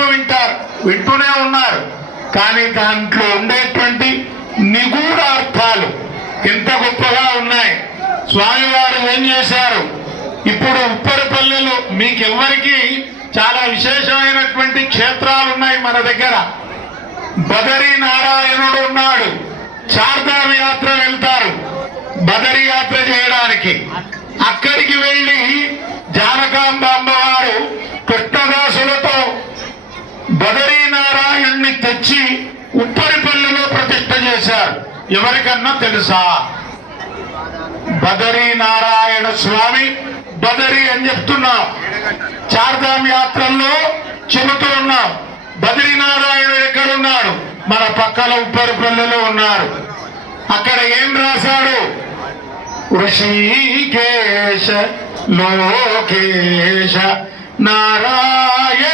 వింటూనే ఉన్నారు. కానీ దాంట్లో ఉండేటువంటి నిగూఢ అర్థాలు ఎంత గొప్పగా ఉన్నాయి. స్వామివారు ఏం చేశారు? ఇప్పుడు ఉప్పరపల్లెలో మీకెవ్వరికి చాలా విశేషమైనటువంటి క్షేత్రాలు ఉన్నాయి మన దగ్గర. బదరీ నారాయణుడు ఉన్నాడు. చార్ధామ్ యాత్ర వెళ్తారు బదరీ యాత్ర చేయడానికి. అక్కడికి వెళ్లి జానకాంబ అమ్మవారు కృష్ణదాసులతో బదరీ నారాయణ్ణి తెచ్చి ఉప్పరిపల్లిలో ప్రతిష్ఠ చేశారు. ఎవరికన్నా తెలుసా? బదరీ నారాయణ స్వామి బదరీ అని చెప్తున్నాం. చార్ధామ్ యాత్రల్లో చెబుతూ ఉన్నాం. బదరీ నారాయణుడు ఎక్కడున్నాడు? మన పక్కన ఉప్పరిపల్లిలో ఉన్నాడు. అక్కడ ఏం రాశాడు? ఋషికేశ లోకేశ నారాయణ